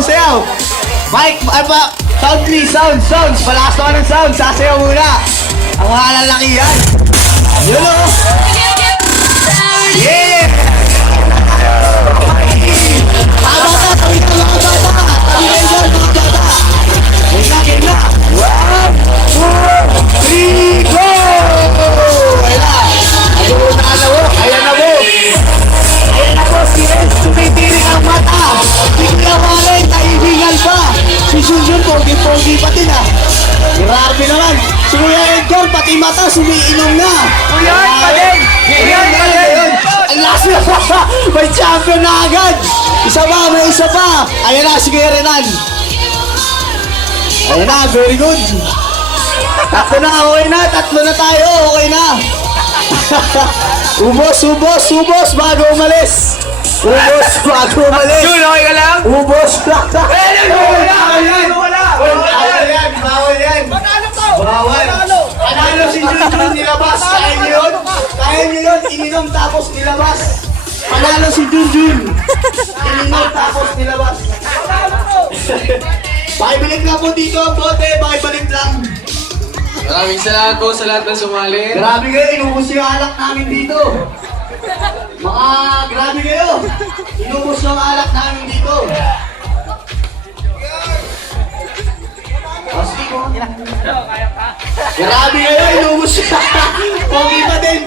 Sayaw! Mike, ay pa, sound please, sounds. Palakas naman ng sound, sasayaw muna. Ang mga lalakihan. Yun o. Yeah! Mga bata, tawid na mga bata. Tawid na dyan, mga bata. Game na. 1, 2, 3, go! Ayan na po. Ayan na po, si Renz, tumitiring ang mata. Bigla warin, naihingal pa. Si Junjun, pogi-pogi pa din ah. Grabe naman. Si Kuya Edgar, pati mata, sumiinom na. Kuya pa din! Kuya pa din! Ang last na. May champion na agad. Isa pa, may isa pa. Ayan na, si Kuya Renan. Ayan na, very good. Tatlo na, okay na. Tatlo na tayo, okay na. Ubos, bago umalis. Ubos, bago umalis. Jun, okay ka lang? Ubos na. Bawal yan. Bawal. Panalo si Junjun, nilabas. Kaya nyo yun, ininom tapos nilabas. Panalo si Junjun. Ininom tapos nilabas. Pakibalik na po dito ang bote, pakibalik lang. Maraming salamat po sa lahat ng sumali. Grabe kayo, inubos yung alak namin dito. Grabe kayo. Inubos yung alak namin dito. Grabe kayo, inubos yung Pogi pa din.